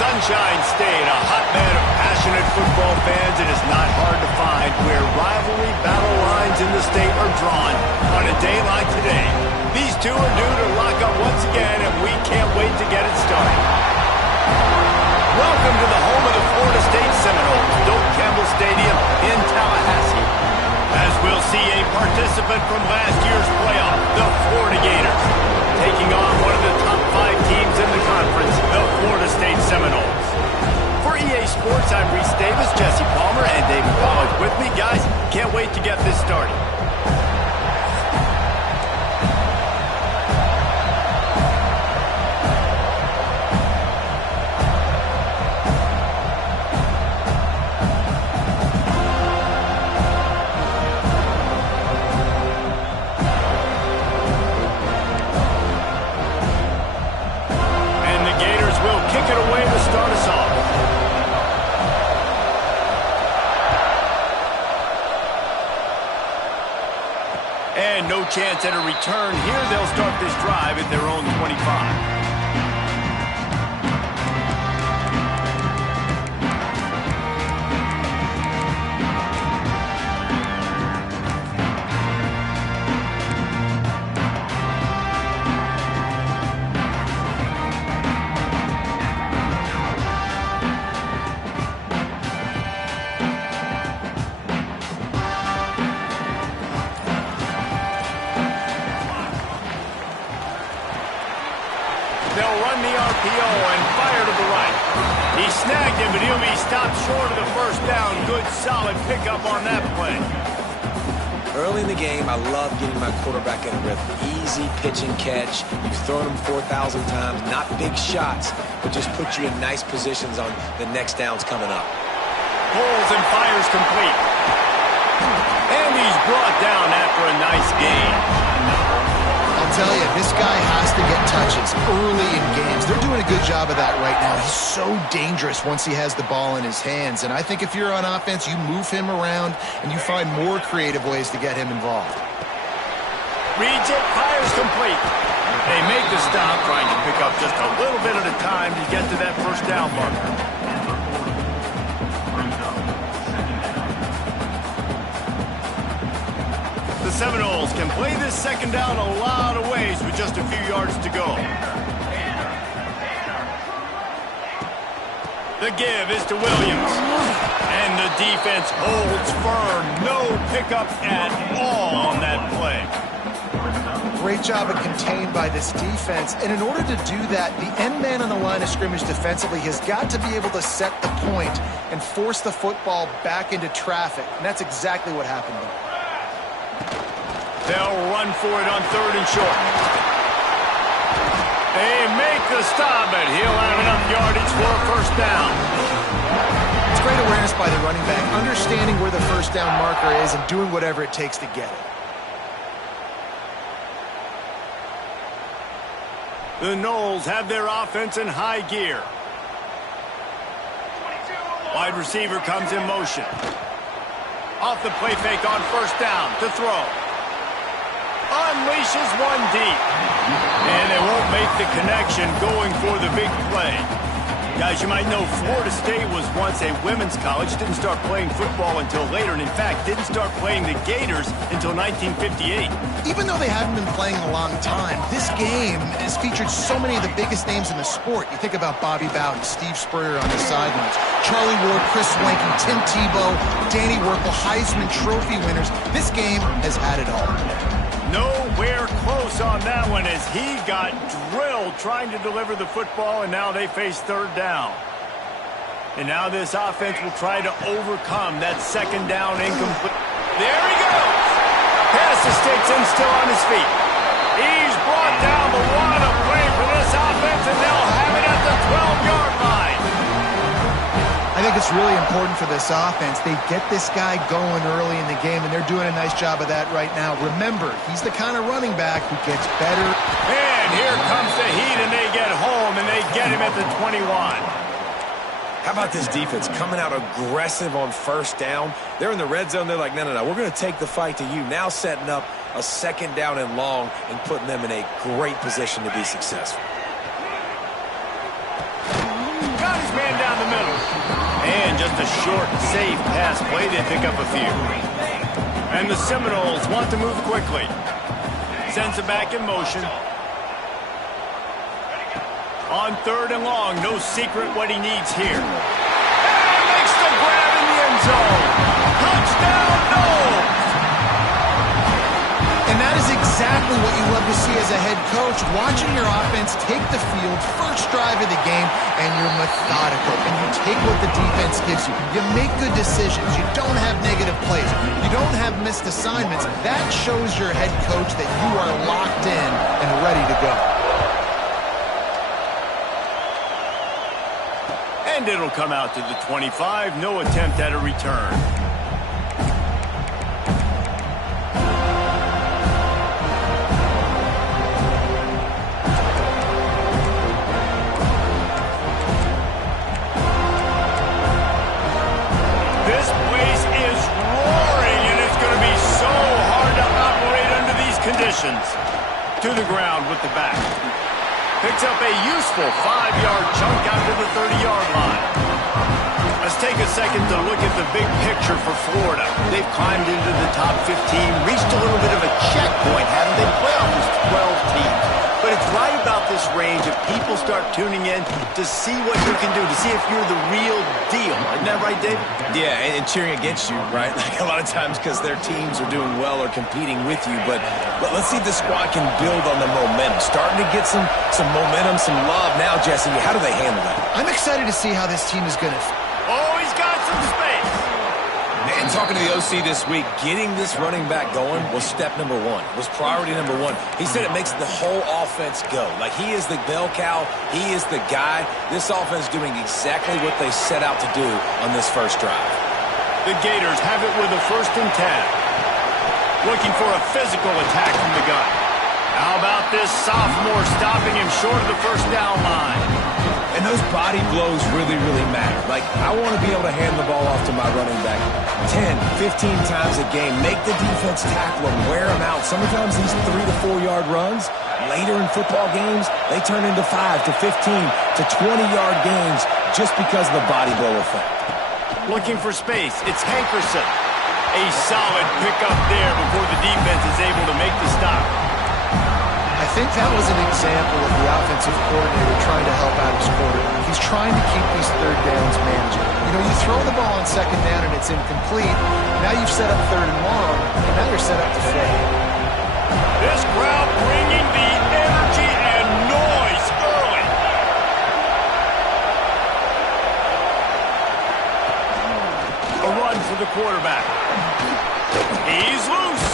Sunshine State, a hotbed of passionate football fans. It is not hard to find where rivalry battle lines in the state are drawn on a day like today. These two are due to lock up once again, and we can't wait to get it started. Welcome to the home of the Florida State Seminoles, Doak Campbell Stadium in Tallahassee. As we'll see a participant from last year's playoff, the Florida Gators, taking on one of the top 5 teams in the conference, the Florida State Seminoles. For EA Sports, I'm Reese Davis, Jesse Palmer, and David Pollack with me. Guys, can't wait to get this started. And no chance at a return here. They'll start this drive at their own 25. They'll run the RPO and fire to the right. He snagged him, but he'll be stopped short of the first down. Good, solid pickup on that play. Early in the game, I love getting my quarterback in a rhythm. Easy pitch and catch. You've thrown him 4,000 times. Not big shots, but just put you in nice positions on the next downs coming up. Pulls and fires complete. And he's brought down after a nice gain. I'll tell you, this guy has to get touches early in games. They're doing a good job of that right now. He's so dangerous once he has the ball in his hands. And I think if you're on offense, you move him around and you find more creative ways to get him involved. Reads it, fires complete. They make the stop, trying to pick up just a little bit at a time to get to that first down marker. The Seminoles can play this second down a lot of ways with just a few yards to go. The give is to Williams. And the defense holds firm. No pickups at all on that play. Great job of contained by this defense. And in order to do that, the end man on the line of scrimmage defensively has got to be able to set the point and force the football back into traffic. And that's exactly what happened there. They'll run for it on 3rd and short. They make the stop, but he'll have enough yardage for a first down. It's great awareness by the running back, understanding where the first down marker is and doing whatever it takes to get it. The Noles have their offense in high gear. Wide receiver comes in motion. Off the play fake on first down to throw. Unleashes one deep. And they won't make the connection going for the big play. Guys, you might know Florida State was once a women's college. Didn't start playing football until later. And in fact, didn't start playing the Gators until 1958. Even though they haven't been playing in a long time, this game has featured so many of the biggest names in the sport. You think about Bobby Bowden, Steve Spurrier on the sidelines, Charlie Ward, Chris Swanky, Tim Tebow, Danny Werkle, Heisman Trophy winners. This game has had it all. Nowhere close on that one as he got drilled trying to deliver the football, and now they face 3rd down. And now this offense will try to overcome that second down incomplete. There he goes. Passes stakes in, still on his feet. He's brought down, but what a play for this offense, and they'll have it at the 12-yard line. I think it's really important for this offense. They get this guy going early in the game, and they're doing a nice job of that right now. Remember, he's the kind of running back who gets better. And here comes the heat, and they get home, and they get him at the 21. How about this defense coming out aggressive on first down? They're in the red zone. They're like, no, we're going to take the fight to you. Now setting up a second down and long and putting them in a great position to be successful. Got his the middle. And just a short, safe pass play. They pick up a few. And the Seminoles want to move quickly. Sends it back in motion. On 3rd and long, no secret what he needs here. And makes the grab in the end zone. Touchdown, Noles! And that is exactly what you love to see as a head coach, watching your offense take the field, first drive of the game, and you're methodical, and you take what the defense gives you. You make good decisions. You don't have negative plays. You don't have missed assignments. That shows your head coach that you are locked in and ready to go. And it'll come out to the 25. No attempt at a return. This place is roaring, and it's going to be so hard to operate under these conditions. To the ground with the back. Picks up a useful 5-yard chunk out to the 30-yard line. Let's take a second to look at the big picture for Florida. They've climbed into the top 15, reached a little bit of a checkpoint, haven't they? Playoff is 12 teams. But it's right about this range if people start tuning in to see what you can do, to see if you're the real deal. Isn't that right, David? Yeah, and cheering against you, right? Like a lot of times because their teams are doing well or competing with you. But let's see if the squad can build on the momentum. Starting to get some momentum, some love. Now, Jesse, how do they handle that? I'm excited to see how this team is going to... Oh, he's got some space. And talking to the OC this week, getting this running back going was step number one, was priority number one. He said it makes the whole offense go. Like, he is the bell cow. He is the guy. This offense doing exactly what they set out to do on this first drive. The Gators have it with a 1st and 10. Looking for a physical attack from the gun. How about this sophomore stopping him short of the 1st down line? And those body blows really, really matter. Like, I want to be able to hand the ball off to my running back 10, 15 times a game. Make the defense tackle him, wear him out. Sometimes these 3 to 4 yard runs, later in football games, they turn into 5 to 15 to 20-yard games just because of the body blow effect. Looking for space. It's Hankerson. A solid pickup there before the defense is able to make the stop. I think that was an example of the offensive coordinator trying to help out his quarterback. He's trying to keep these 3rd downs manageable. You know, you throw the ball on 2nd down and it's incomplete. Now you've set up 3rd and long, and now you're set up to fail. This crowd bringing the energy and noise early. A run for the quarterback. He's loose.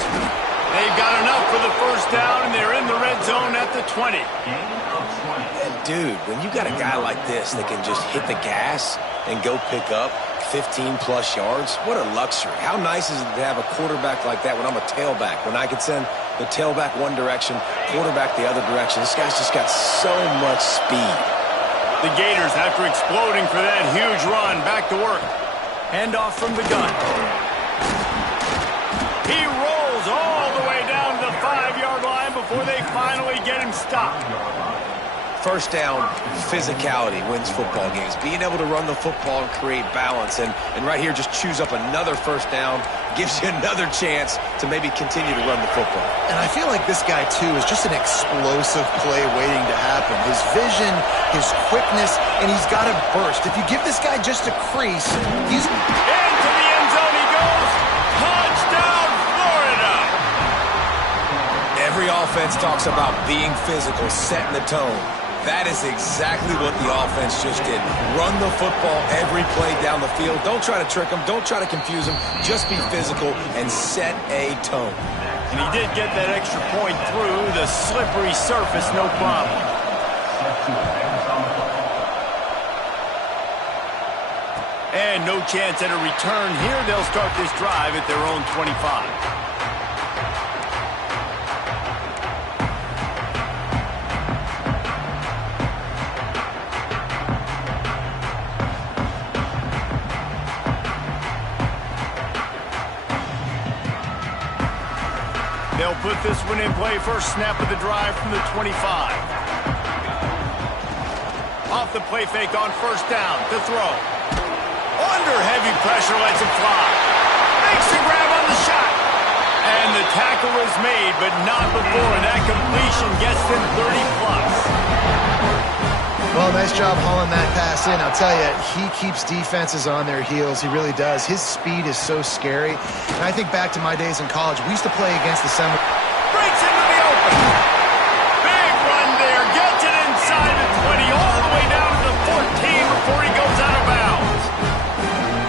They've got enough for the 1st down, and they're in the red zone at the 20. And dude, when you got a guy like this that can just hit the gas and go pick up 15-plus yards, what a luxury. How nice is it to have a quarterback like that when I'm a tailback, when I can send the tailback one direction, quarterback the other direction. This guy's just got so much speed. The Gators, after exploding for that huge run, back to work. Handoff from the gun. He rolls all the way down to the 5-yard line before they finally get him stopped. 1st down, physicality wins football games. Being able to run the football and create balance. And right here, just choose up another 1st down, gives you another chance to maybe continue to run the football. And I feel like this guy, too, is just an explosive play waiting to happen. His vision, his quickness, and he's got to burst. If you give this guy just a crease, he's... Into the end zone he goes. Touchdown, Florida. Every offense talks about being physical, setting the tone. That is exactly what the offense just did. Run the football every play down the field. Don't try to trick them. Don't try to confuse them. Just be physical and set a tone. And he did get that extra point through the slippery surface, no problem. And no chance at a return here. They'll start this drive at their own 25. They'll put this one in play. First snap of the drive from the 25. Off the play fake on first down to throw. Under heavy pressure, lets him fly. Makes the grab on the shot. And the tackle is made, but not before. And that completion gets them 30-plus. Well, nice job hauling that pass in. I'll tell you, he keeps defenses on their heels. He really does. His speed is so scary. And I think back to my days in college. We used to play against the Seminoles. Breaks into the open. Big run there. Gets it inside the 20, all the way down to the 14 before he goes out of bounds.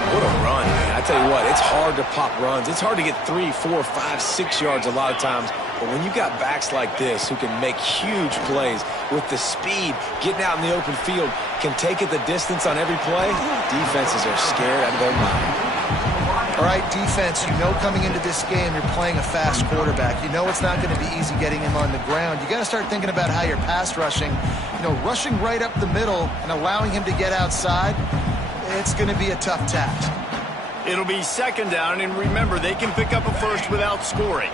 What a run, man. I tell you what, it's hard to pop runs. It's hard to get 3, 4, 5, 6 yards a lot of times. But when you got backs like this who can make huge plays with the speed, getting out in the open field, can take it the distance on every play, defenses are scared out of their mind. All right, defense, you know coming into this game you're playing a fast quarterback. You know it's not going to be easy getting him on the ground. You got to start thinking about how you're pass rushing. You know, rushing right up the middle and allowing him to get outside, it's going to be a tough task. It'll be second down, and remember, they can pick up a first without scoring.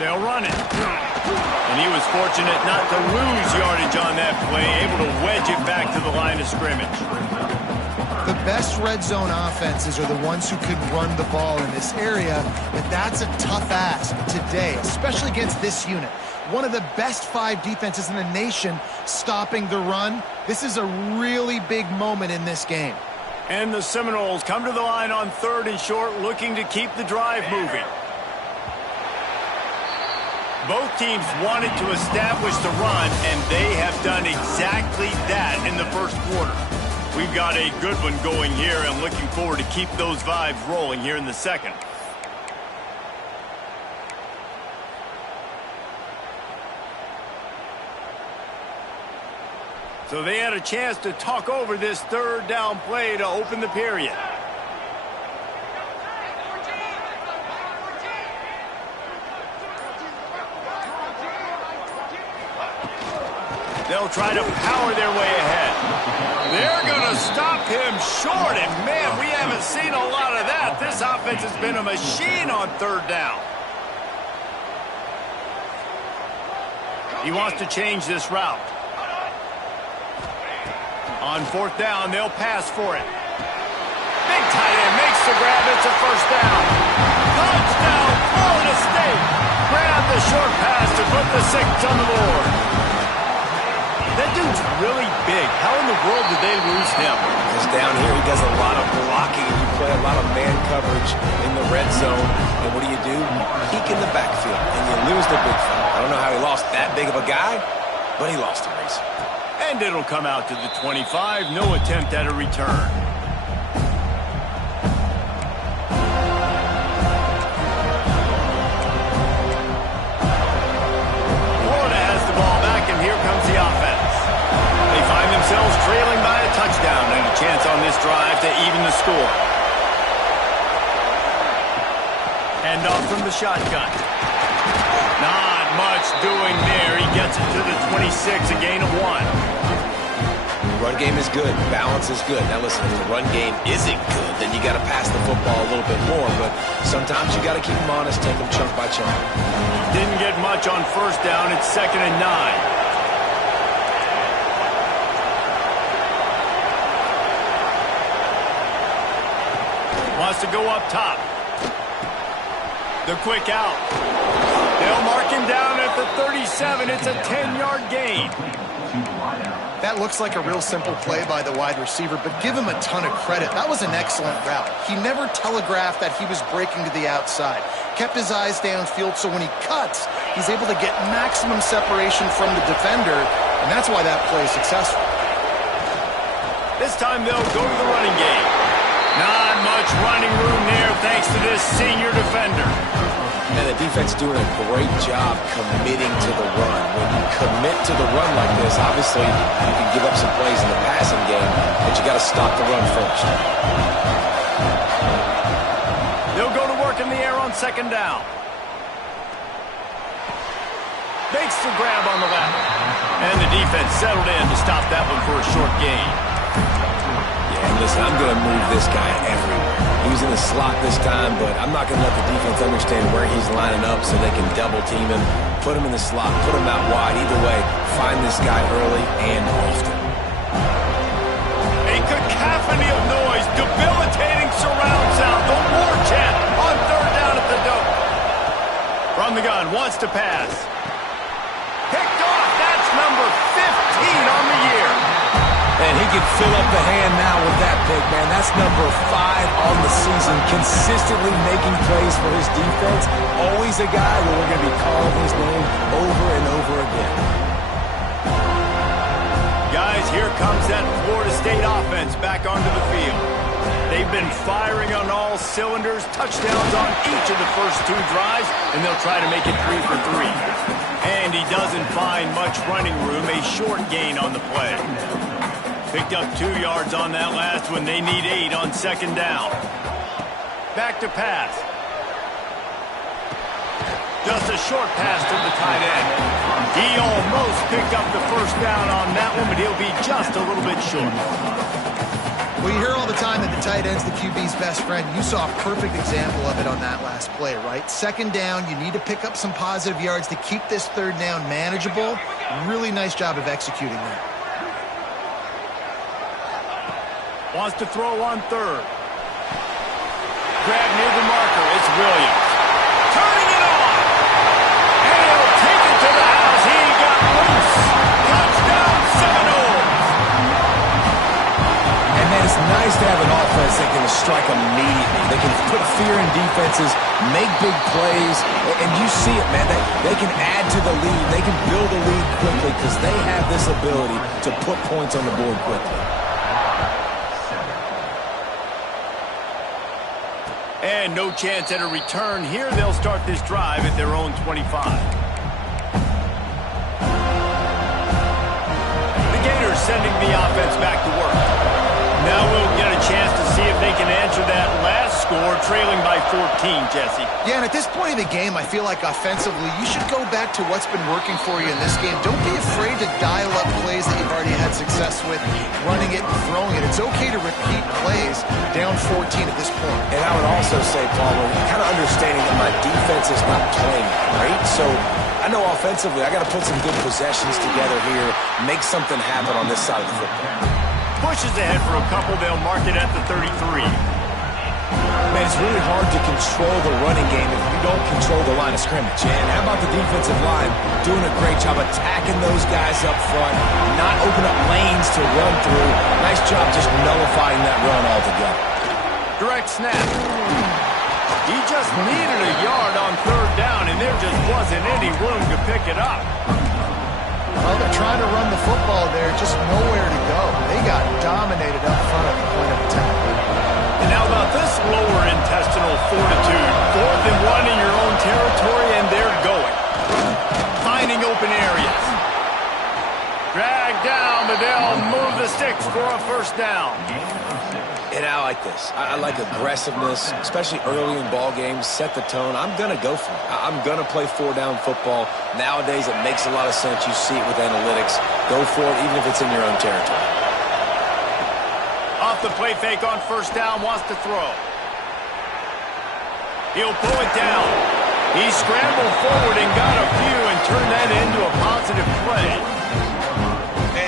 They'll run it. And he was fortunate not to lose yardage on that play, able to wedge it back to the line of scrimmage. The best red zone offenses are the ones who can run the ball in this area, but that's a tough ask today, especially against this unit. One of the best 5 defenses in the nation stopping the run. This is a really big moment in this game. And the Seminoles come to the line on 3rd and short, looking to keep the drive moving. Both teams wanted to establish the run, and they have done exactly that in the first quarter. We've got a good one going here, and looking forward to keep those vibes rolling here in the second. So they had a chance to talk over this 3rd down play to open the period. They'll try to power their way ahead. They're going to stop him short, and man, we haven't seen a lot of that. This offense has been a machine on 3rd down. He wants to change this route. On 4th down, they'll pass for it. Big tight end makes the grab. It's a first down. Touchdown, Florida State. Grab the short pass to put the 6 on the board. That dude's really big. How in the world did they lose him? Because down here he does a lot of blocking, and you play a lot of man coverage in the red zone. And what do? Peek in the backfield, and you lose the big fella. I don't know how he lost that big of a guy, but he lost a race. And it'll come out to the 25. No attempt at a return. Florida has the ball back, and here comes the offense. They find themselves trailing by a touchdown, and a chance on this drive to even the score. Hand off from the shotgun. Not much doing there. He gets it to the 26, a gain of 1. Run game is good. Balance is good. Now listen, if the run game isn't good, then you got to pass the football a little bit more. But sometimes you got to keep them honest, take them chunk by chunk. Didn't get much on first down. It's 2nd and 9. Wants to go up top. The quick out. They'll mark him down at the 37. It's a 10-yard gain. That looks like a real simple play by the wide receiver, but give him a ton of credit. That was an excellent route. He never telegraphed that he was breaking to the outside. Kept his eyes downfield, so when he cuts, he's able to get maximum separation from the defender, and that's why that play is successful. This time they'll go to the running game. Not much running room there thanks to this senior defender. And the defense doing a great job committing to the run. When you commit to the run like this, obviously you can give up some plays in the passing game, but you got to stop the run first. They'll go to work in the air on 2nd down. Makes the grab on the left. And the defense settled in to stop that one for a short gain. Yeah, and listen, I'm going to move this guy everywhere. He was in the slot this time, but I'm not going to let the defense understand where he's lining up so they can double team him, put him in the slot, put him out wide. Either way, find this guy early and often. A cacophony of noise, debilitating surround sound, the war chant on third down at the dope. From the gun, wants to pass. Picked off, that's number 15 on the year. And he can fill up the hand now with that pick, man. That's number 5 on the season, consistently making plays for his defense. Always a guy where we're going to be calling his name over and over again. Guys, here comes that Florida State offense back onto the field. They've been firing on all cylinders, touchdowns on each of the first 2 drives, and they'll try to make it 3 for 3. And he doesn't find much running room, a short gain on the play. Picked up 2 yards on that last one. They need 8 on second down. Back to pass. Just a short pass to the tight end. He almost picked up the first down on that one, but he'll be just a little bit short. Well, you hear all the time that the tight end's the QB's best friend. You saw a perfect example of it on that last play, right? Second down, you need to pick up some positive yards to keep this third down manageable. Really nice job of executing that. Wants to throw on third. Grab near the marker. It's Williams. Turning it on. And he'll take it to the house. He got loose. Touchdown, Seminoles. And man, it's nice to have an offense that can strike immediately. They can put fear in defenses, make big plays, and you see it, man. They can add to the lead. They can build a lead quickly because they have this ability to put points on the board quickly. And no chance at a return here. They'll start this drive at their own 25. The Gators sending the offense back to work. Now we'll get a chance to see if they can answer that last score, trailing by 14, Jesse. Yeah, and at this point in the game, I feel like offensively, you should go back to what's been working for you in this game. Don't be afraid to dial up plays that you've already had success with, running it and throwing it. It's okay to repeat plays down 14 at this point. And I would also say, Palmer, kind of understanding that my defense is not playing great, so I know offensively I got to put some good possessions together here, make something happen on this side of the football. Pushes ahead for a couple. They'll mark it at the 33. Man, it's really hard to control the running game if you don't control the line of scrimmage. And how about the defensive line doing a great job attacking those guys up front, not open up lanes to run through. Nice job just nullifying that run altogether. Direct snap. He just needed a yard on third down, and there just wasn't any room to pick it up. Well, they're trying to run the football there, just nowhere to go. They got dominated up front at the point of attack. And how about this lower intestinal fortitude? 4th and 1 in your own territory, and they're going. Finding open areas. Dragged down, but they'll move the sticks for a first down. And I like this. I like aggressiveness, especially early in ball games. Set the tone. I'm going to go for it. I'm going to play 4-down football. Nowadays, it makes a lot of sense. You see it with analytics. Go for it, even if it's in your own territory. Off the play fake on first down, wants to throw. He'll pull it down. He scrambled forward and got a few and turned that into a positive play.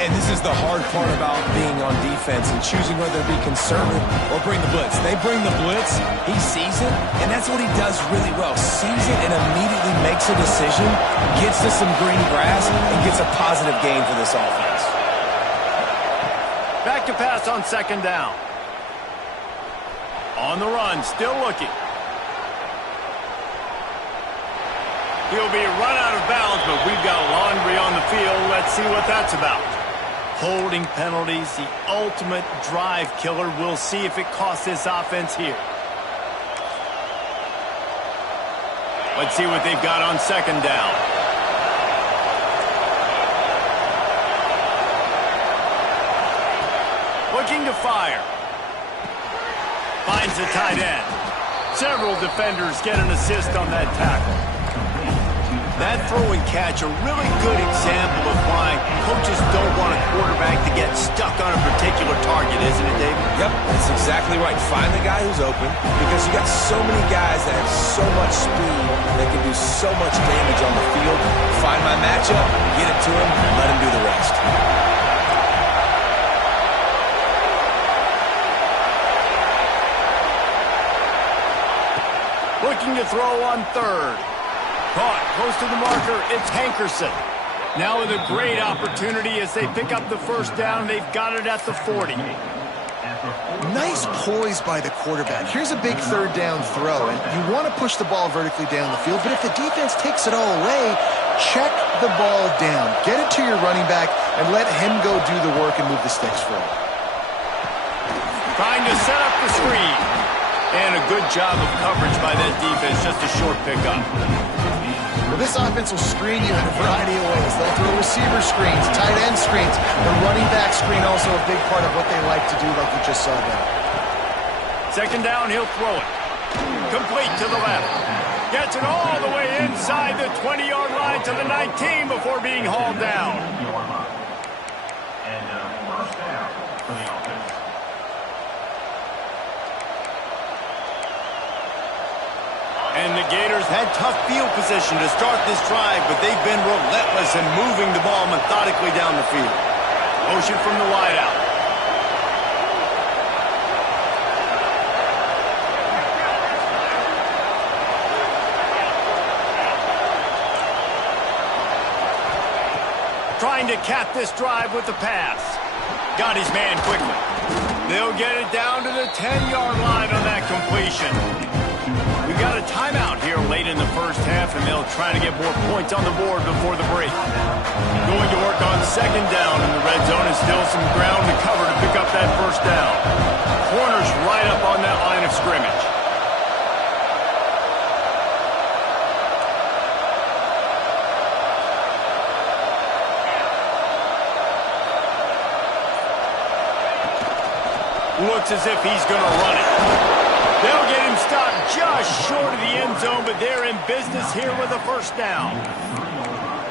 And this is the hard part about being on defense and choosing whether to be conservative or bring the blitz. They bring the blitz, he sees it, and that's what he does really well. Sees it and immediately makes a decision, gets to some green grass, and gets a positive gain for this offense. Back to pass on second down. On the run, still looking. He'll be run out of bounds, but we've got laundry on the field. Let's see what that's about. Holding penalties, the ultimate drive killer. We'll see if it costs this offense here. Let's see what they've got on second down. Looking to fire. Finds the tight end. Several defenders get an assist on that tackle. That throw and catch, a really good example of why coaches don't want a quarterback to get stuck on a particular target, isn't it, David? Yep, that's exactly right. Find the guy who's open because you got so many guys that have so much speed that can do so much damage on the field. Find my matchup, get it to him, let him do the rest. Looking to throw on third. Caught close to the marker. It's Hankerson. Now with a great opportunity as they pick up the first down. They've got it at the 40. Nice poise by the quarterback. Here's a big third down throw, and you want to push the ball vertically down the field, but if the defense takes it all away, check the ball down. Get it to your running back and let him go do the work and move the sticks for him. Trying to set up the screen. And a good job of coverage by that defense. Just a short pickup. Well, this offense will screen you in a variety of ways. They'll throw receiver screens, tight end screens. The running back screen also a big part of what they like to do, like you just saw there. Second down, he'll throw it. Complete to the left. Gets it all the way inside the 20-yard line to the 19 before being hauled down. And the Gators had tough field position to start this drive, but they've been relentless in moving the ball methodically down the field. Motion from the wideout. Trying to cap this drive with the pass. Got his man quickly. They'll get it down to the 10-yard line on that completion. We got a timeout here late in the first half, and they'll try to get more points on the board before the break. Going to work on second down in the red zone, and still some ground to cover to pick up that first down. Corners right up on that line of scrimmage. Looks as if he's going to run it. They'll get him stopped just short of the end zone, but they're in business here with a first down.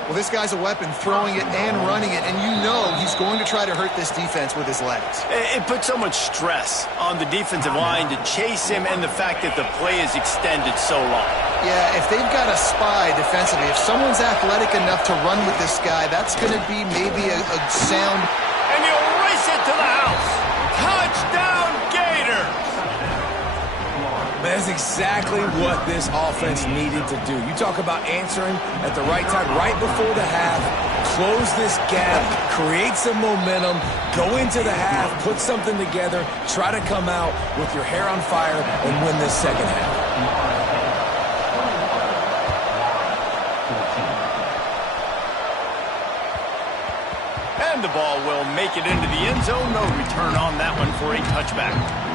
Well, this guy's a weapon, throwing it and running it, and you know he's going to try to hurt this defense with his legs. It puts so much stress on the defensive line to chase him, and the fact that the play is extended so long. Yeah, if they've got a spy defensively, if someone's athletic enough to run with this guy, that's going to be maybe a sound. And he'll race it to the house. Touchdown, Gators! That's exactly what this offense needed to do. You talk about answering at the right time, right before the half, close this gap, create some momentum, go into the half, put something together, try to come out with your hair on fire and win this second half. And the ball will make it into the end zone. No return on that one for a touchback.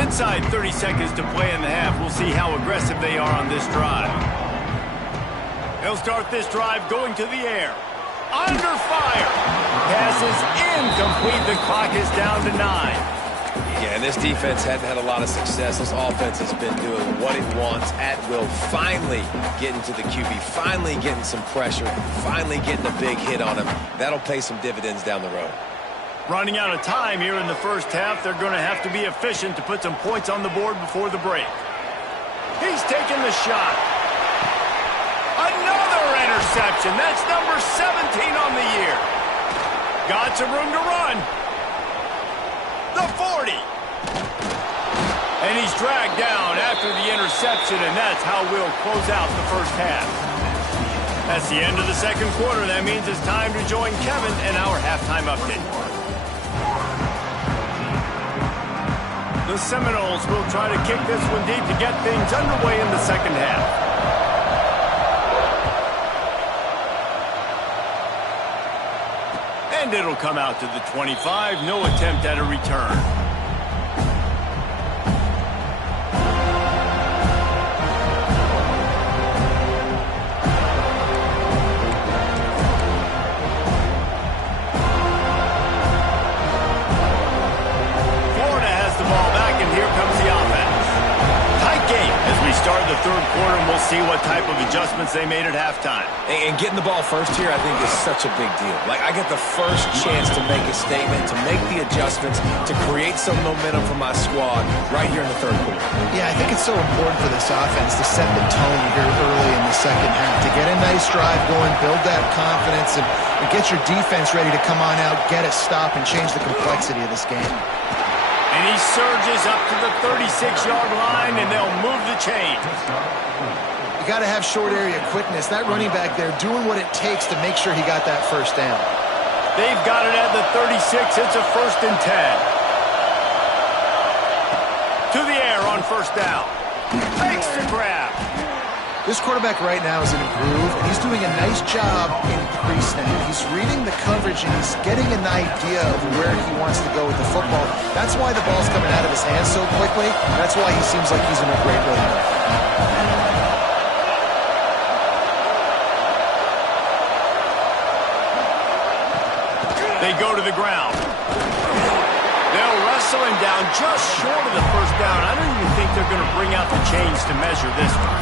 Inside 30 seconds to play in the half. We'll see how aggressive they are on this drive. They'll start this drive going to the air. Under fire. Pass is incomplete. The clock is down to 9. Yeah, and this defense hadn't had a lot of success. This offense has been doing what it wants at will. Finally getting to the QB. Finally getting some pressure. Finally getting a big hit on him. That'll pay some dividends down the road. Running out of time here in the first half. They're going to have to be efficient to put some points on the board before the break. He's taking the shot. Another interception. That's number 17 on the year. Got some room to run. The 40. And he's dragged down after the interception, and that's how we'll close out the first half. That's the end of the second quarter. That means it's time to join Kevin and our halftime update. The Seminoles will try to kick this one deep to get things underway in the second half. And it'll come out to the 25. No attempt at a return. adjustments they made at halftime. And getting the ball first here, I think, is such a big deal. Like, I get the first chance to make a statement, to make the adjustments, to create some momentum for my squad right here in the third quarter. Yeah, I think it's so important for this offense to set the tone here early in the second half, to get a nice drive going, build that confidence, and get your defense ready to come on out, get a stop, and change the complexity of this game. And he surges up to the 36-yard line, and they'll move the chains. You got to have short area quickness. That running back there doing what it takes to make sure he got that first down. They've got it at the 36. It's a 1st and 10. To the air on first down. Fakes the grab. This quarterback right now is in a groove, and he's doing a nice job in pre-snap. He's reading the coverage, and he's getting an idea of where he wants to go with the football. That's why the ball's coming out of his hands so quickly. That's why he seems like he's in a great rhythm. They go to the ground. They'll wrestle him down just short of the first down. I don't even think they're going to bring out the chains to measure this one.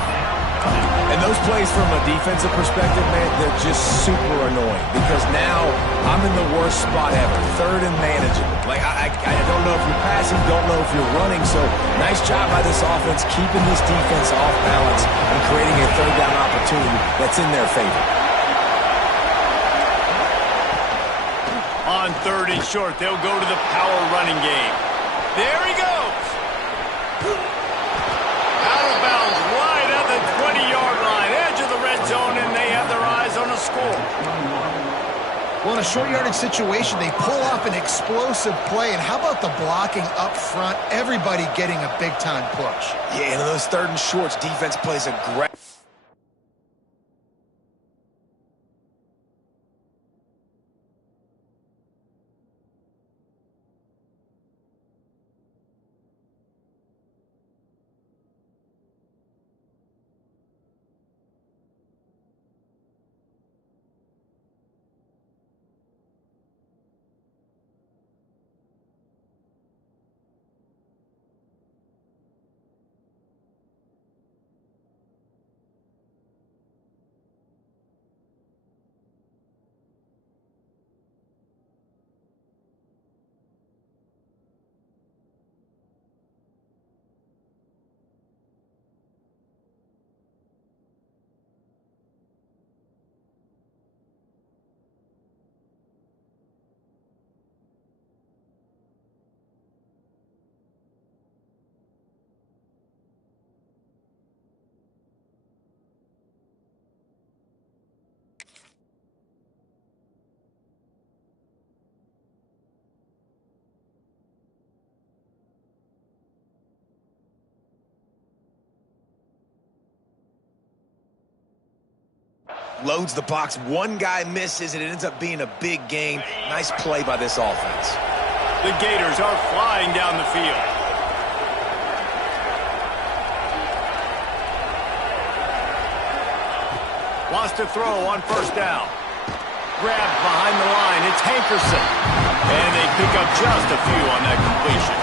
And those plays from a defensive perspective, man, they're just super annoying because now I'm in the worst spot ever, third and manageable. Like, I don't know if you're passing, don't know if you're running, so nice job by this offense keeping this defense off balance and creating a third down opportunity that's in their favor. On 3rd and short, they'll go to the power running game. There he goes. Out of bounds, right at the 20-yard line, edge of the red zone, and they have their eyes on a score. Well, in a short yardage situation, they pull off an explosive play. And how about the blocking up front? Everybody getting a big-time push. Yeah, and those 3rd and shorts, defense plays aggressive. Loads the box. One guy misses, and it ends up being a big gain. Nice play by this offense. The Gators are flying down the field. Wants to throw on first down. Grabbed behind the line. It's Hankerson. And they pick up just a few on that completion.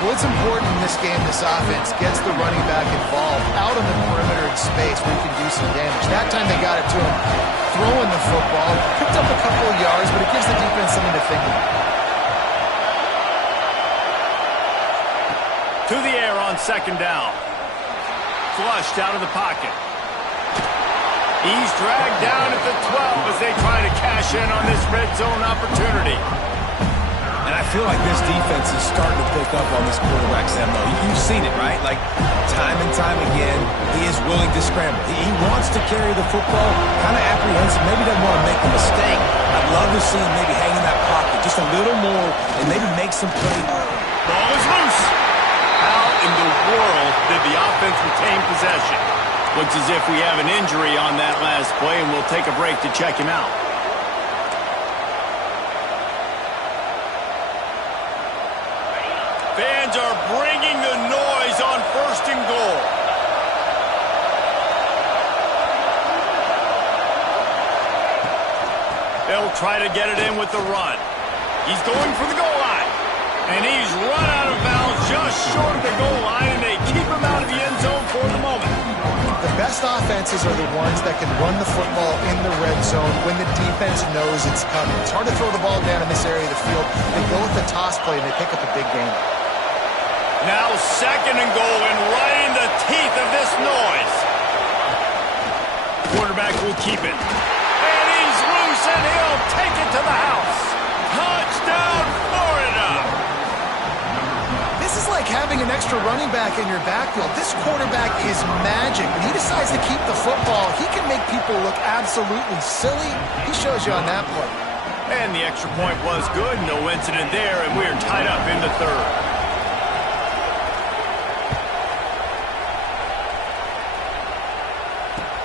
Well, it's important in this game, this offense gets the running back involved out on the perimeter in space where he can do some damage. That time they got it to him, throwing the football, picked up a couple of yards, but it gives the defense something to think about. To the air on 2nd down. Flushed out of the pocket. He's dragged down at the 12 as they try to cash in on this red zone opportunity. And I feel like this defense is starting to pick up on this quarterback's MO. You've seen it, right? Like, time and time again, he is willing to scramble. He wants to carry the football, kind of apprehensive, maybe doesn't want to make a mistake. I'd love to see him maybe hang in that pocket just a little more and maybe make some plays. Ball is loose. How in the world did the offense retain possession? Looks as if we have an injury on that last play, and we'll take a break to check him out. Fans are bringing the noise on 1st and goal. They'll try to get it in with the run. He's going for the goal line. And he's run out of bounds just short of the goal line, and they keep him out of the end zone for the moment. The best best offenses are the ones that can run the football in the red zone when the defense knows it's coming. It's hard to throw the ball down in this area of the field. They go with the toss play, and they pick up a big gain. Now 2nd and goal, and right in the teeth of this noise. Quarterback will keep it. And he's loose, and he'll take it to the house. Touchdown, Florida! This is like having an extra running back in your backfield. This quarterback is magic. When he decides to keep the football, he can make people look absolutely silly. He shows you on that play. And the extra point was good. No incident there, and we're tied up in the 3rd.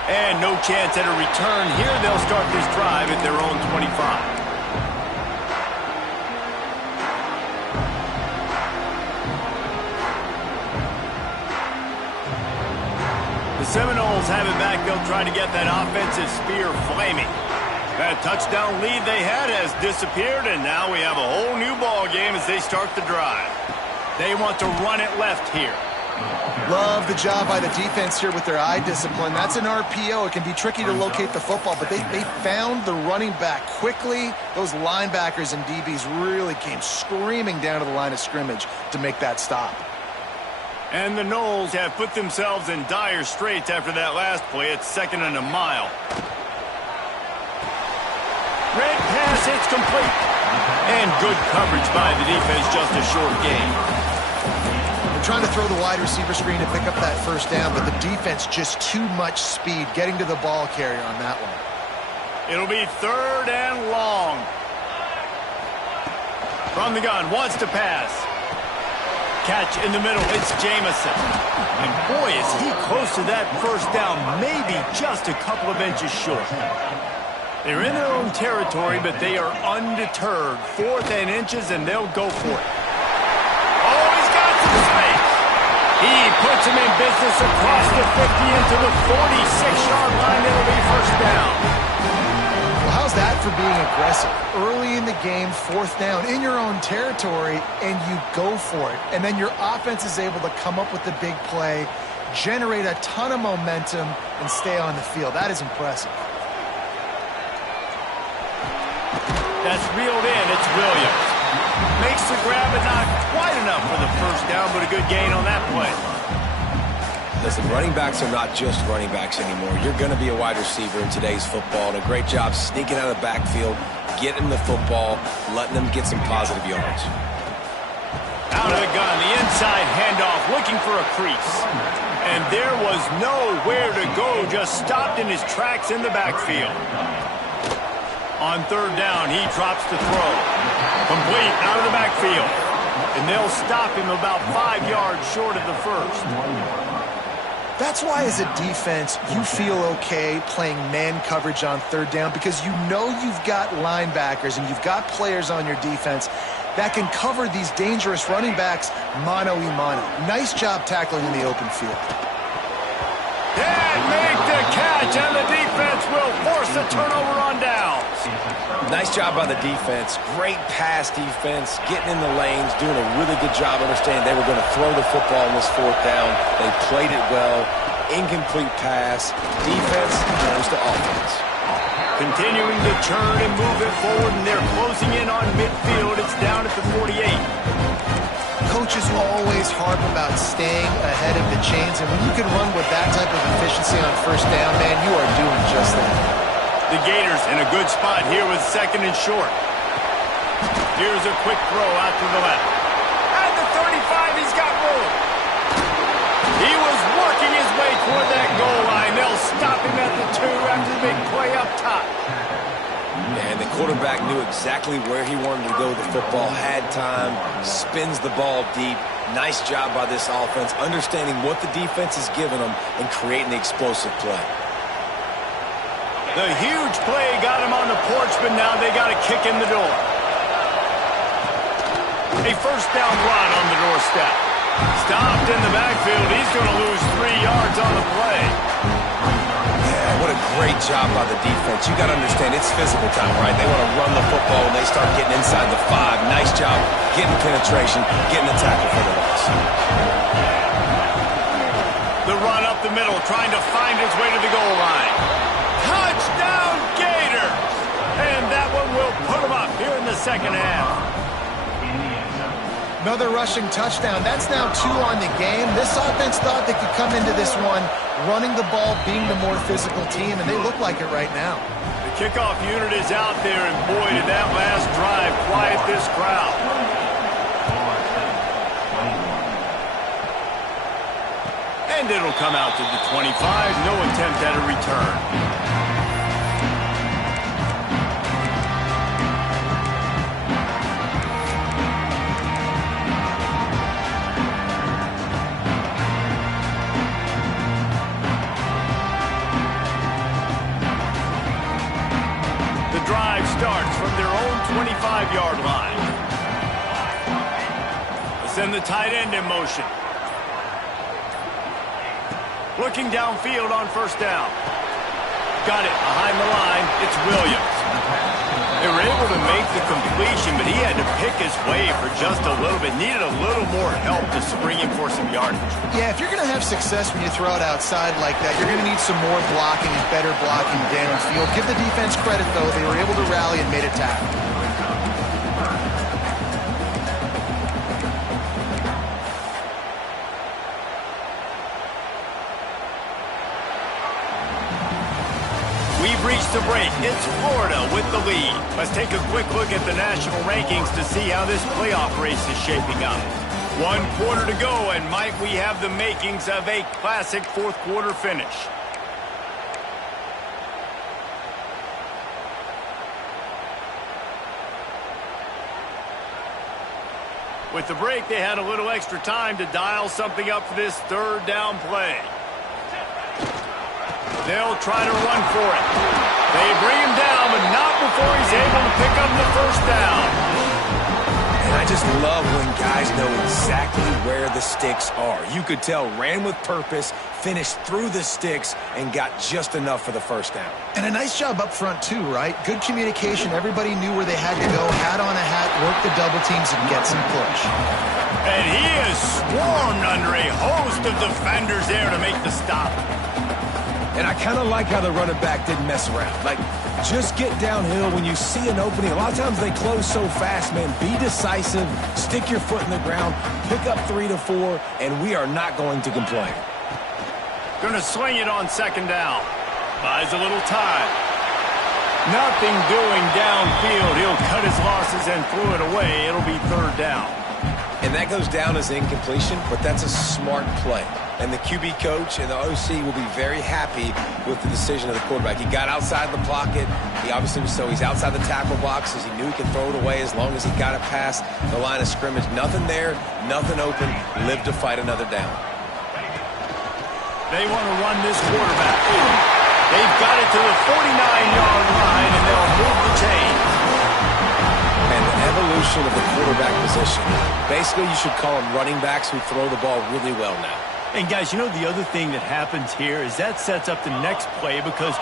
And no chance at a return here. They'll start this drive at their own 25. The Seminoles have it back. They'll try to get that offensive spear flaming. That touchdown lead they had has disappeared, and now we have a whole new ball game as they start the drive. They want to run it left here. Love the job by the defense here with their eye discipline. That's an RPO. It can be tricky to locate the football, but they found the running back quickly. Those linebackers and DBs really came screaming down to the line of scrimmage to make that stop. And the Noles have put themselves in dire straits after that last play. It's 2nd and a mile. Red pass, it's complete. And good coverage by the defense, just a short gain. Trying to throw the wide receiver screen to pick up that first down, but the defense just too much speed getting to the ball carrier on that one. It'll be 3rd and long. From the gun, wants to pass. Catch in the middle, it's Jamison. And boy, is he close to that first down, maybe just a couple of inches short. They're in their own territory, but they are undeterred. 4th and inches, and they'll go for it. Oh, he's got some space. He puts him in business across the 50 into the 46-yard line. It'll be first down. Well, how's that for being aggressive? Early in the game, 4th down in your own territory, and you go for it. And then your offense is able to come up with the big play, generate a ton of momentum, and stay on the field. That is impressive. That's reeled in. It's Williams. Makes the grab, but not quite enough for the first down, but a good gain on that play. Listen, running backs are not just running backs anymore. You're going to be a wide receiver in today's football, and a great job sneaking out of the backfield, getting the football, letting them get some positive yards. Out of the gun, the inside handoff, looking for a crease. And there was nowhere to go, just stopped in his tracks in the backfield. On 3rd down, he drops the throw. Complete out of the backfield. And they'll stop him about 5 yards short of the first. That's why as a defense, you feel okay playing man coverage on 3rd down because you know you've got linebackers and you've got players on your defense that can cover these dangerous running backs mano-a-mano. Nice job tackling in the open field. And make the catch, and the defense will force a turnover on downs. Nice job by the defense. Great pass defense, getting in the lanes, doing a really good job understanding they were going to throw the football in this 4th down. They played it well. Incomplete pass. Defense turns to offense. Continuing to turn and move it forward, and they're closing in on midfield. It's down at the 48. Coaches always harp about staying ahead of the chains, and when you can run with that type of efficiency on first down, man, you are doing just that. The Gators in a good spot here with 2nd and short. Here's a quick throw out to the left. At the 35, he's got room. He was working his way toward that goal line. They'll stop him at the 2 after the big play up top. And the quarterback knew exactly where he wanted to go with the football, had time, spins the ball deep. Nice job by this offense, understanding what the defense is giving them and creating the explosive play. The huge play got him on the porch, but now they got a kick in the door. A first down run on the doorstep. Stopped in the backfield. He's going to lose 3 yards on the play. Yeah, what a great job by the defense. You got to understand, it's physical time, right? They want to run the football when they start getting inside the 5. Nice job getting penetration, getting the tackle for the loss. The run up the middle, trying to find his way to the goal line. Touchdown, Gators! And that one will put him up here in the second half. Another rushing touchdown. That's now 2 on the game. This offense thought they could come into this one running the ball, being the more physical team, and they look like it right now. The kickoff unit is out there, and boy, did that last drive quiet this crowd. And it'll come out to the 25. No attempt at a return. Starts from their own 25-yard line. They send the tight end in motion. Looking downfield on first down. Got it behind the line. It's Williams. They were able to make the completion, but he had to pick his way for just a little bit. Needed a little more help to spring him for some yardage. Yeah, if you're going to have success when you throw it outside like that, you're going to need some more blocking and better blocking downfield. Give the defense credit, though. They were able to rally and made a tackle. We've reached the break. It's Florida with the lead. Let's take a quick look at the national rankings to see how this playoff race is shaping up. 1 quarter to go, and might we have the makings of a classic fourth quarter finish. With the break, they had a little extra time to dial something up for this third down play. They'll try to run for it. They bring him down, but not before he's able to pick up the first down. And I just love when guys know exactly where the sticks are. You could tell ran with purpose, finished through the sticks, and got just enough for the first down. And a nice job up front, too, right? Good communication. Everybody knew where they had to go. Hat on a hat, work the double teams, and get some push. And he is swarmed under a host of defenders there to make the stop. And I kind of like how the running back didn't mess around. Like, just get downhill when you see an opening. A lot of times they close so fast, man. Be decisive, stick your foot in the ground, pick up 3 to 4, and we are not going to complain. Gonna swing it on second down. Buys a little time. Nothing doing downfield. He'll cut his losses and throw it away. It'll be third down. And that goes down as incompletion, but that's a smart play. And the QB coach and the OC will be very happy with the decision of the quarterback. He got outside the pocket. He obviously was so he's outside the tackle boxes. He knew he could throw it away as long as he got it past the line of scrimmage. Nothing there, nothing open. Live to fight another down. They want to run this quarterback. They've got it to the 49-yard line, and they'll move the chains. And the evolution of the quarterback position. Basically, you should call them running backs who throw the ball really well now. And, guys, you know the other thing that happens here is that sets up the next play because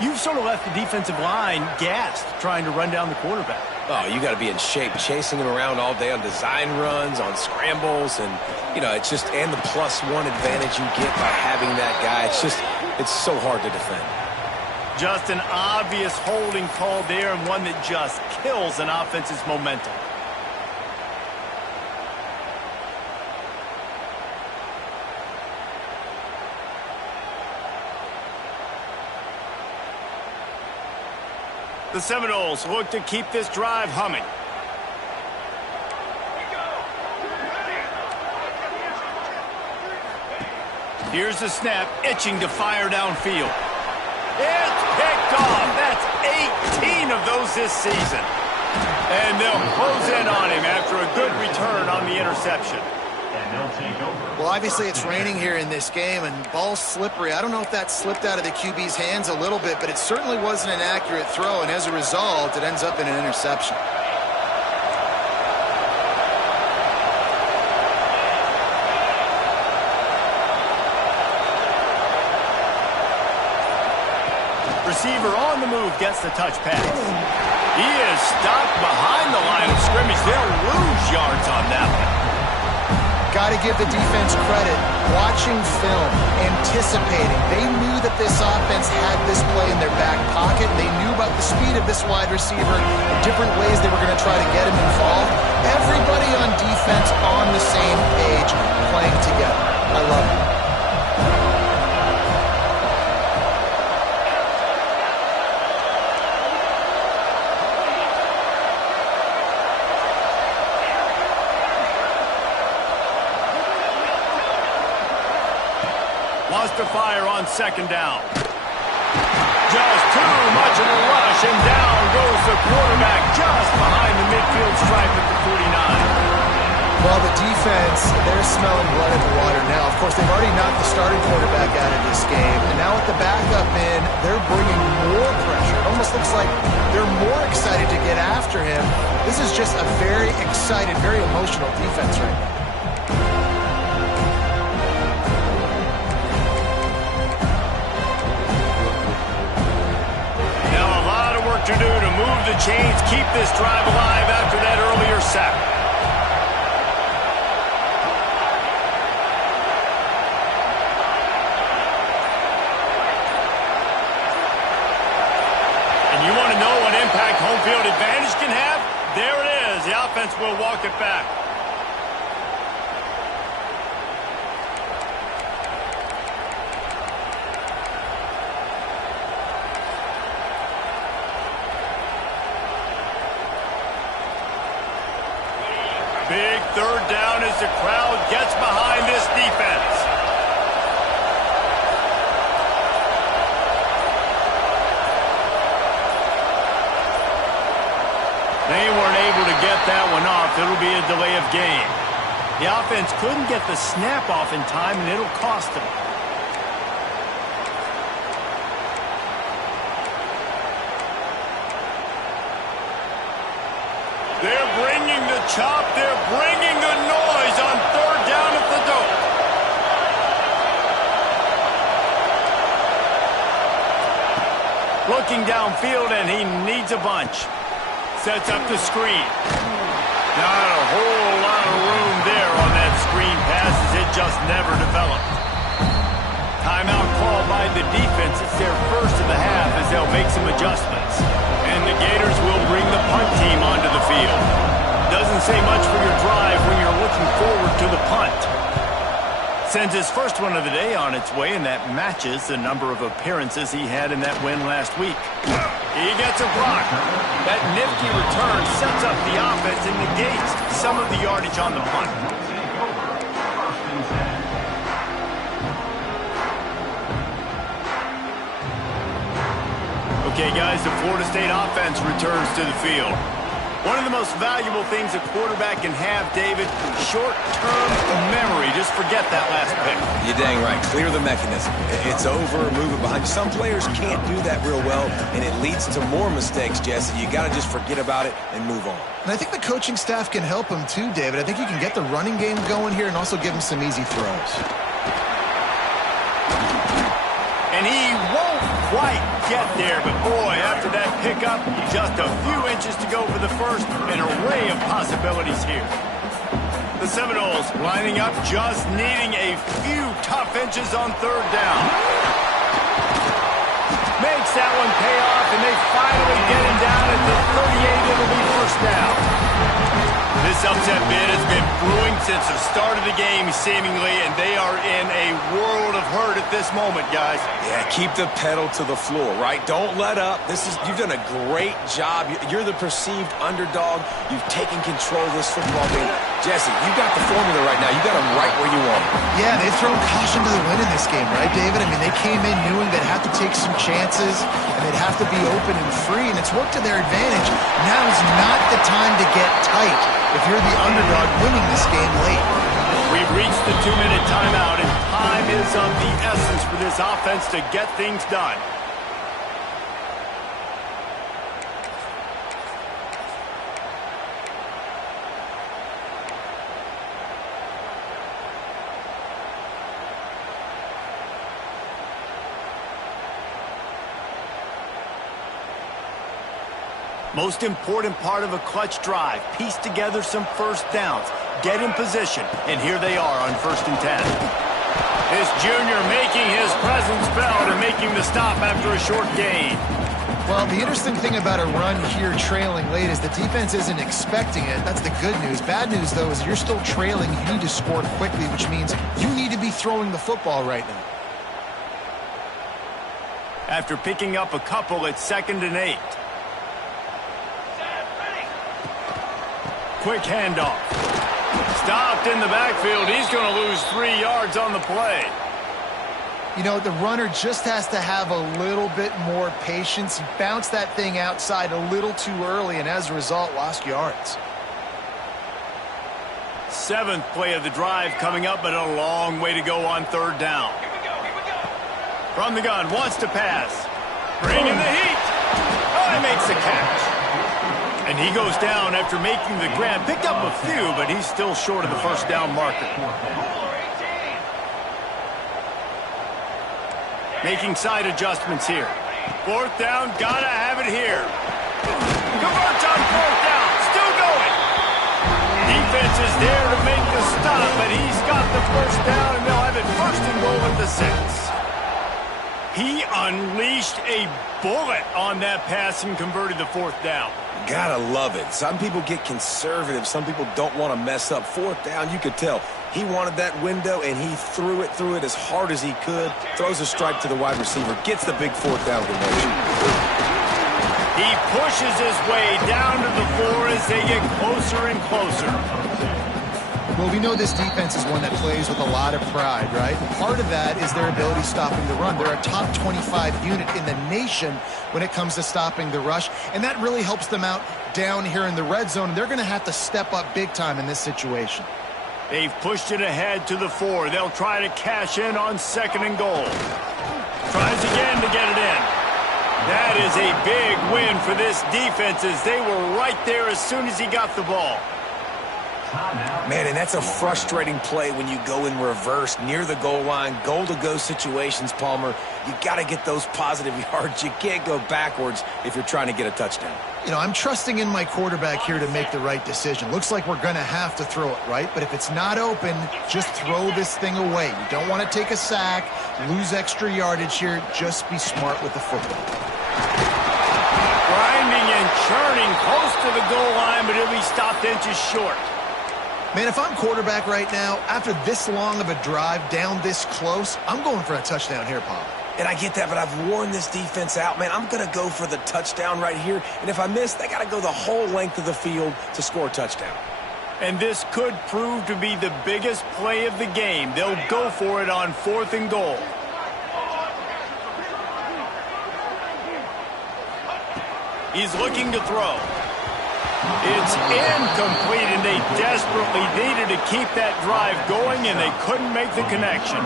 you've sort of left the defensive line gassed trying to run down the quarterback. Oh, you got to be in shape, chasing him around all day on design runs, on scrambles, and, you know, it's just, and the +1 advantage you get by having that guy. It's just, it's so hard to defend. Just an obvious holding call there, and one that just kills an offense's momentum. The Seminoles look to keep this drive humming. Here's the snap, itching to fire downfield. It's picked off. That's 18 of those this season. And they'll close in on him after a good return on the interception. Well, obviously it's raining here in this game, and ball's slippery. I don't know if that slipped out of the QB's hands a little bit, but it certainly wasn't an accurate throw, and as a result, it ends up in an interception. Receiver on the move gets the touch pass. He is stopped behind the line of scrimmage. They'll lose yards on that one. got to give the defense credit. Watching film, anticipating. They knew that this offense had this play in their back pocket. They knew about the speed of this wide receiver and different ways they were going to try to get him involved. Everybody on defense on the same page, playing together. I love it. Wants to fire on second down. Just too much of a rush, and down goes the quarterback just behind the midfield stripe at the 49. Well, the defense, they're smelling blood in the water now. Of course, they've already knocked the starting quarterback out of this game, and now with the backup in, they're bringing more pressure. It almost looks like they're more excited to get after him. This is just a very excited, very emotional defense right now. To do to move the chains, keep this drive alive after that earlier sack. And you want to know what impact home field advantage can have? There it is. The offense will walk it back. Big third down as the crowd gets behind this defense. They weren't able to get that one off. It'll be a delay of game. The offense couldn't get the snap off in time, and it'll cost them. They're bringing the chop. They're bringing the noise on third down at the Doak. Looking downfield, and he needs a bunch. Sets up the screen. Not a whole lot of room there on that screen pass as it just never developed. Timeout called by the defense. It's their first of the half as they'll make some adjustments. And the Gators will bring the punt team onto the field. Doesn't say much for your drive when you're looking forward to the punt. Sends his first one of the day on its way, and that matches the number of appearances he had in that win last week. He gets a block. That nifty return sets up the offense and negates some of the yardage on the punt. Okay, guys, the Florida State offense returns to the field. One of the most valuable things a quarterback can have, David, short-term memory. Just forget that last pick. You're dang right. Clear the mechanism. It's over, move it behind you. Some players can't do that real well, and it leads to more mistakes, Jesse. You got to just forget about it and move on. And I think the coaching staff can help him too, David. I think you can get the running game going here and also give him some easy throws. And he won't quite get there, but boy, after that pickup, just a few inches to go for the first. An array of possibilities here. The Seminoles lining up, just needing a few tough inches on third down. Makes that one pay off, and they finally get him down at the 38. It'll be first down. This upset bid has been brewing since the start of the game, seemingly, and they are in a world of hurt at this moment, guys. Yeah, keep the pedal to the floor, right? Don't let up. You've done a great job. You're the perceived underdog. You've taken control of this football game. Jesse, you got the formula right now. You got them right where you want them. Yeah, they've thrown caution to the wind in this game, right, David? I mean, they came in knowing they'd have to take some chances, and they'd have to be open and free, and it's worked to their advantage. Now is not the time to get tight if you're the underdog winning this game late. We've reached the 2-minute timeout, and time is of the essence for this offense to get things done. Most important part of a clutch drive, piece together some first downs. get in position. And here they are on 1st and 10. This junior making his presence felt and making the stop after a short gain. Well, the interesting thing about a run here trailing late is the defense isn't expecting it. That's the good news. Bad news, though, is you're still trailing. You need to score quickly, which means you need to be throwing the football right now. After picking up a couple, it's 2nd and 8. Quick handoff. Stopped in the backfield. He's going to lose 3 yards on the play. You know, the runner just has to have a little bit more patience. He bounced that thing outside a little too early, and as a result, lost yards. 7th play of the drive coming up, but a long way to go on 3rd down. From the gun, wants to pass. Bringing the heat. Oh, he makes the catch. And he goes down after making the grab. Picked up a few, but he's still short of the 1st down marker. Making side adjustments here. 4th down, gotta have it here. Converts on 4th down, still going. Defense is there to make the stop, but he's got the 1st down, and they'll have it 1st and goal at the 6. He unleashed a bullet on that pass and converted the 4th down. Gotta love it. Some people get conservative. Some people don't want to mess up. 4th down, you could tell. He wanted that window, and he threw it as hard as he could. Throws a strike to the wide receiver. Gets the big 4th down conversion. He pushes his way down to the floor as they get closer and closer. Well, we know this defense is one that plays with a lot of pride, right? Part of that is their ability stopping the run. They're a top 25 unit in the nation when it comes to stopping the rush, and that really helps them out down here in the red zone. They're going to have to step up big time in this situation. They've pushed it ahead to the 4. They'll try to cash in on 2nd and goal. Tries again to get it in. That is a big win for this defense as they were right there as soon as he got the ball. Man, and that's a frustrating play when you go in reverse near the goal line, goal-to-go situations, Palmer. You got to get those positive yards. You can't go backwards if you're trying to get a touchdown. You know, I'm trusting in my quarterback here to make the right decision. Looks like we're going to have to throw it, right? But if it's not open, just throw this thing away. You don't want to take a sack, lose extra yardage here. Just be smart with the football. Grinding and churning close to the goal line, but he'll be stopped inches short. Man, if I'm quarterback right now, after this long of a drive down this close, I'm going for a touchdown here, Paul. And I get that, but I've worn this defense out, man. I'm going to go for the touchdown right here. And if I miss, they got to go the whole length of the field to score a touchdown. And this could prove to be the biggest play of the game. They'll go for it on 4th and goal. He's looking to throw. It's incomplete, and they desperately needed to keep that drive going, and they couldn't make the connection.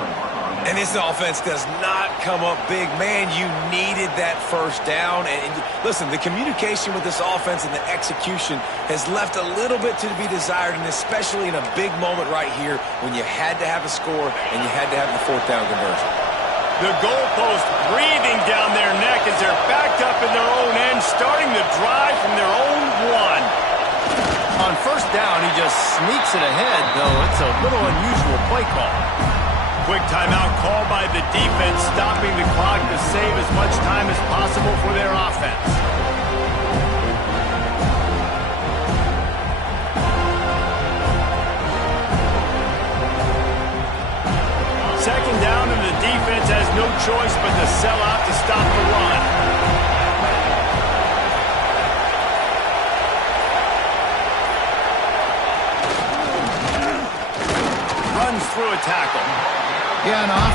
And this offense does not come up big. Man, you needed that 1st down. And listen, the communication with this offense and the execution has left a little bit to be desired, and especially in a big moment right here when you had to have a score and you had to have the 4th down conversion. The goalpost breathing down their neck as they're backed up in their own end, starting the drive from their own 1. On 1st down, he just sneaks it ahead, though it's a little unusual play call. Quick timeout call by the defense, stopping the clock to save as much time as possible for their offense. Second down, and the defense has no choice but to sell out to stop the run. Runs through a tackle. Yeah, on offense.